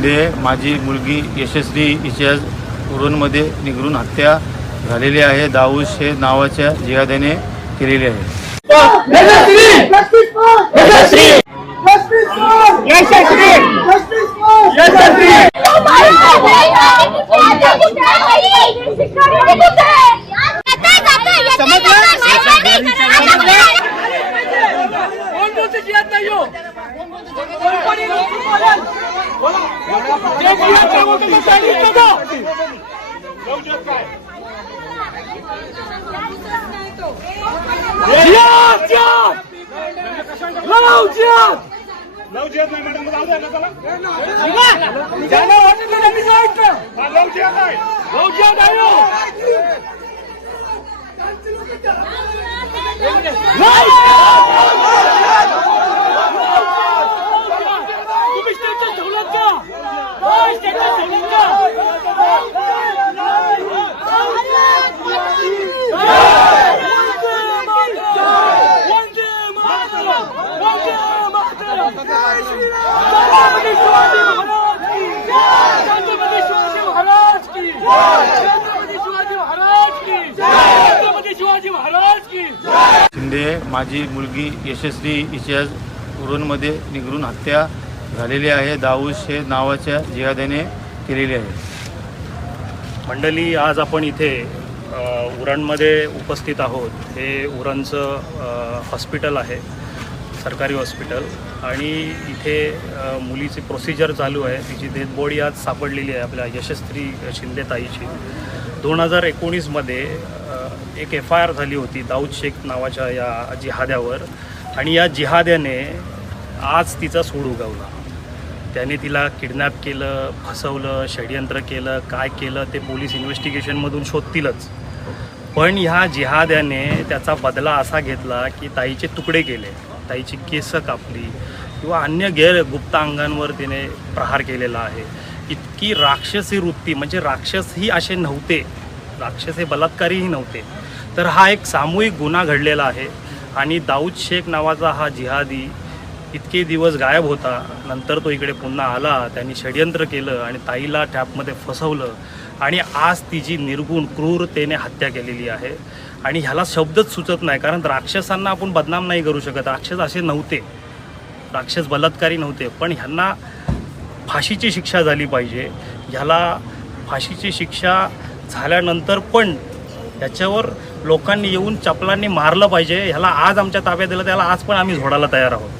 शिंदे माझी मुलगी यशस्वी हिच्या उरणमध्ये निगरून हत्या झालेली आहे. दाऊद शेख नावाच्या जिहाद्याने केलेली आहे यशस्वी यशस्वी यशस्वी कोण बोलते जिहाद नाही हो कोण बोलेल जे जिहाद काय बोलतो ते सांगितलं का जिहाद जिहाद लढाऊ जिहाद निघा. ज्याला वाटत नाही त्यांनी सांगितलं लढाऊ जिहाद आहे हो. तुम्ही स्टेटस ठेवलात का स्टेटस ठेवलात का शिंदे माझी मुलगी यशस्वी हिच्या उरणमध्ये निगरून हत्या झालेली आहे. दाऊद शेख नावाच्या जिहाद्याने केलेली आहे. मंडळी आज आपण इथे उरणमध्ये उपस्थित आहोत. हे उरणचं हॉस्पिटल आहे. सरकारी हॉस्पिटल आणि इथे मुलीची प्रोसिजर चालू आहे. तिची डेथ बॉडी आज सापडलेली आहे आपल्या यशस्वी शिंदे ताईची. दोन हजार एकोणीसमध्ये एक एफ आय आर झाली होती दाऊद शेख नावाच्या या जिहाद्यावर. आणि या जिहाद्याने आज तिचा सूड उगवला. त्याने तिला किडनॅप केलं फसवलं षडयंत्र केलं काय केलं ते पोलीस इन्व्हेस्टिगेशनमधून शोधतीलच. पण ह्या जिहाद्याने त्याचा बदला असा घेतला की ताईचे तुकडे केले. ताईची केसं कापली किंवा अन्य गैर गुप्त अंगांवर तिने प्रहार केलेला आहे. इतकी राक्षसी वृत्ती म्हणजे राक्षसही असे नव्हते राक्षस हे बलात्कारीही नव्हते. तर हा एक सामूहिक गुन्हा घडलेला आहे आणि दाऊद शेख नावाचा हा जिहादी इतके दिवस गायब होता. नंतर तो इकडे पुन्हा आला त्यांनी षडयंत्र केलं आणि ताईला टॅपमध्ये फसवलं. आणि आज तिची निर्गुण क्रूरतेने हत्या केलेली आहे. आणि ह्याला शब्दच सुचत नाही कारण राक्षसांना आपण बदनाम नाही करू शकत. राक्षस असे नव्हते. राक्षस बलात्कारी नव्हते पण ह्यांना फाशीची शिक्षा झाली पाहिजे. ह्याला फाशीची शिक्षा झाल्यानंतर पण याच्यावर लोकांनी येऊन चपलांनी मारलं पाहिजे. ह्याला आज आमच्या ताब्यात दिलं त्याला आज पण आम्ही झोडायला तयार आहोत.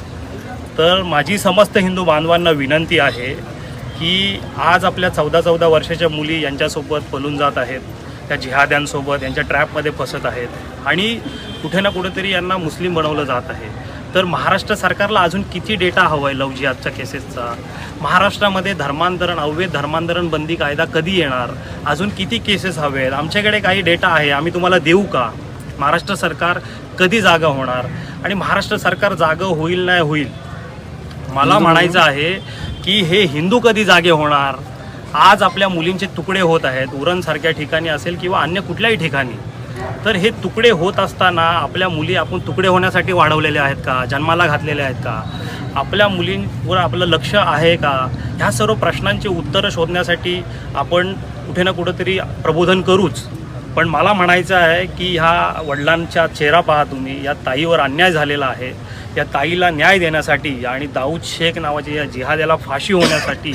तर माझी समस्त हिंदू बांधवांना विनंती आहे की आज आपल्या चौदा चौदा वर्षाच्या मुली यांच्यासोबत पलून जात आहेत. त्या जिहाद्यांसोबत यांच्या ट्रॅपमध्ये फसत आहेत. आणि कुठे ना कुठेतरी यांना मुस्लिम बनवलं जात आहे. तर महाराष्ट्र सरकारला अजून किती डेटा हवा आहे लव जिहादच्या केसेसचा? महाराष्ट्रामध्ये धर्मांतरण अवैध धर्मांतरण बंदी कायदा कधी येणार? अजून किती केसेस हवे आहेत आमच्याकडे काही डेटा आहे आम्ही तुम्हाला देऊ का? महाराष्ट्र सरकार कधी जागा होणार? आणि महाराष्ट्र सरकार जागं होईल नाही होईल? मला म्हणायचं आहे की हे हिंदू कधी जागे होणार? आज आपल्या मुलींचे तुकडे होत आहेत उरणसारख्या ठिकाणी असेल किंवा अन्य कुठल्याही ठिकाणी तर हे तुकडे होत असताना आपल्या मुली आपण तुकडे होण्यासाठी वाढवलेल्या आहेत का? जन्माला घातलेल्या आहेत का? आपल्या मुलींवर आपलं लक्ष आहे का? ह्या सर्व प्रश्नांची उत्तरं शोधण्यासाठी आपण कुठे ना कुठंतरी प्रबोधन करूच. पण मला म्हणायचं आहे की ह्या वडिलांचा चेहरा पहा तुम्ही. या ताईवर अन्याय झालेला आहे. या ताईला न्याय देण्यासाठी आणि दाऊद शेख नावाच्या या जिहाद्याला फाशी होण्यासाठी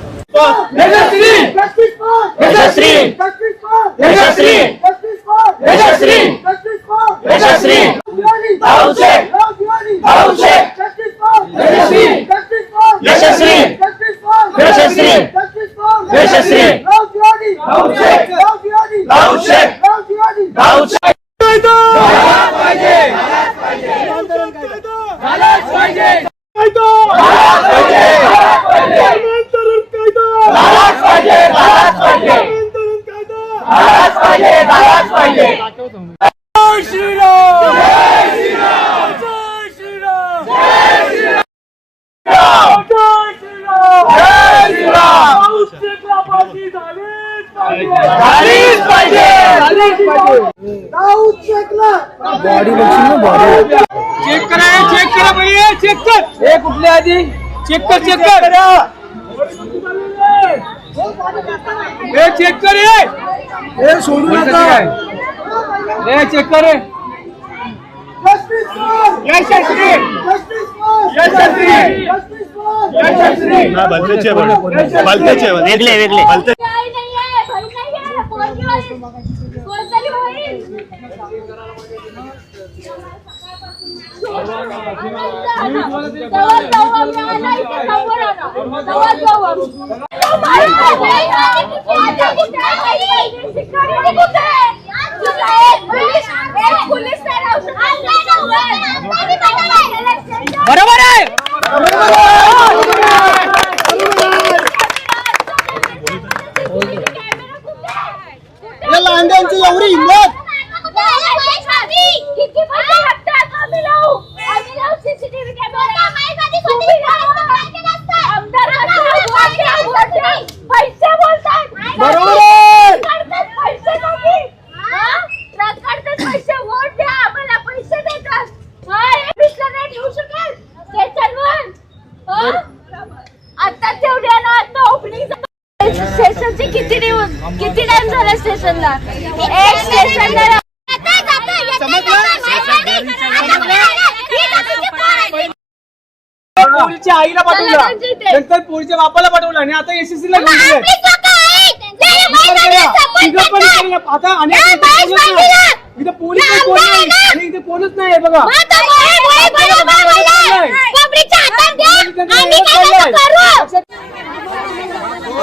यशस्वी Justice for! Yashasvi Justice for! Yashasvi Justice for! Yashasvi Justice for! Yashasvi Diwali! Dawood Shaikh! Love Diwali! Dawood Shaikh! Justice for! Yashasvi! Justice for! Yashasvi! Justice for! Yashasvi! Justice for! Yashasvi! Love Diwali! Dawood Shaikh! Love Diwali! Dawood Shaikh! Love Diwali! Dawood Shaikh! Dawood शेखला check करा check करा पहिले check कर. हे कुठले आधी check कर check कर. हे चेक कर हे सोडू नका हे चेक कर हे! यशस्वी वेगळे वेगळे बरोबर आहे या लांड्यांची एवढी हिंमत किती पैसे लागतात आम्ही लावू आम्ही लावू सीसीटीव्ही कॅमेरा पैसे बोलतात करतात पैसे नाही हा? ट्रक करतात पैसे वोट द्या आम्हाला पैसे देतात हा हे पिसलं नाही ठेवू शकेल स्टेशनवर हा? आता तेवढ्या ना आता ओपनिंग स्टेशनची किती दिवस किती टाइम झाला स्टेशनला. एक स्टेशनला पोलीसच्या आईला पाठवला नंतर पोलीसच्या बापाला पाठवला आणि आता एसएससी ला घेऊन आता आणि आता इथे पोलीस नाही. आणि इथे कोणच नाही बघा.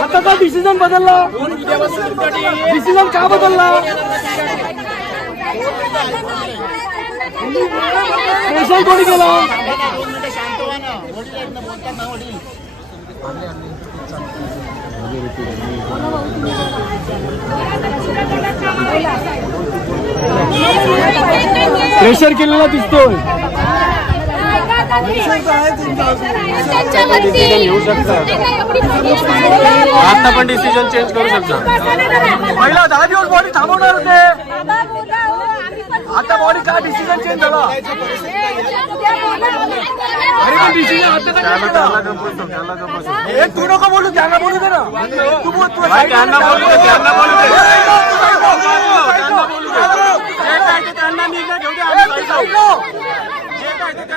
आता का डिसिजन बदलला? डिसिजन का बदलला? स्पेशल कोणी केला? प्रेशर केलेला दिसतोय. आता पण डिसिजन चेंज करू शकता. पहिला दहा दिवस बॉडी थांबवणार होते. आता बॉडी का डिसिजन चेंज झाला? अरे पण डिसिजन आता का हे तू नको बोलू त्यांना बोलू दे ना. तू बोल तू त्यांना बोलू त्यांना बोलू दे.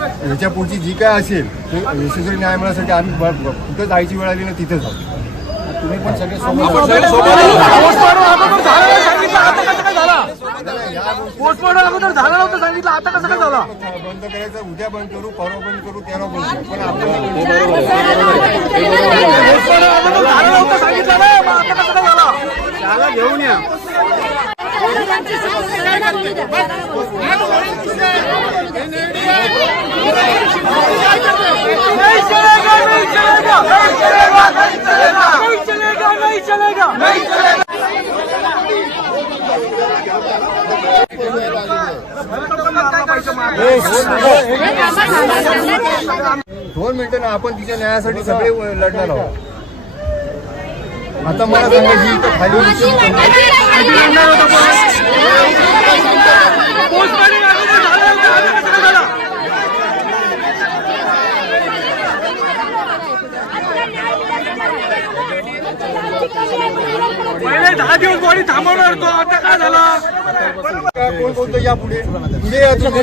याच्या पुढची जी काय असेल ते यशस्वी न्याय मिळासाठी आम्ही कुठं जायची वेळ आली ना तिथं जाऊ. तुम्ही पण सगळे पोस्टमॉर्टम अगोदर झालं नव्हतं सांगितलं. आता कसं काय झाला? बंद करायचं उद्या बंद करू परवा बंद करू तेव्हा बंद करू. पण आपल्याला पोस्टमॉर्टम अगोदर झालं नव्हतं सांगितलं. ना आता कसं काय झाला? त्याला घेऊन या. नहीं चलेगा नहीं चलेगा नहीं चलेगा नहीं चलेगा नहीं चलेगा नहीं चलेगा नहीं चलेगा दोन मिनिटं ना आपण तिच्या न्यायासाठी सगळे लढणार आहोत. आता मला सांगायची खाली उतरून- पहिले दहा दिवस बॉडी थांबवणार होतो आता काय झालं कोण बोलतो या पुढे पुढे या तुम्ही.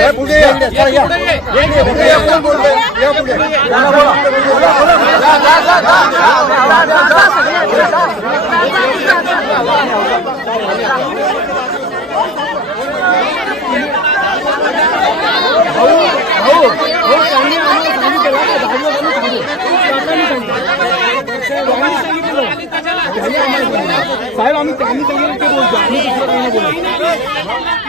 या पुढे या. चला, या. पुढे या कोण बोलतोय या पुढे साहेब आम्ही त्यांनी सांगितलं ते बोलतो आम्ही दुसरं काही बोलत.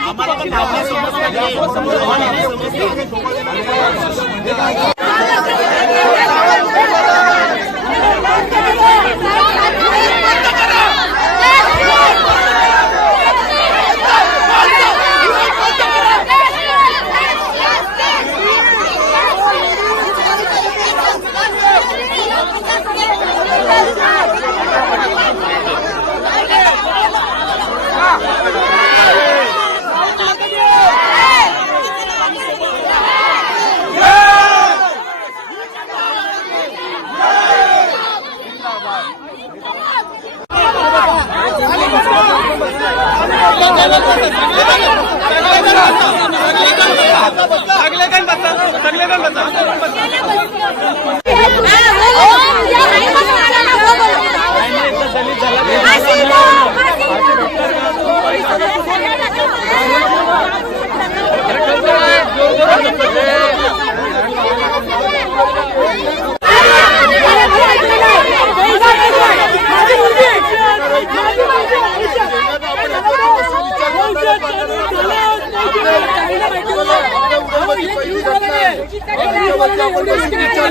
नाही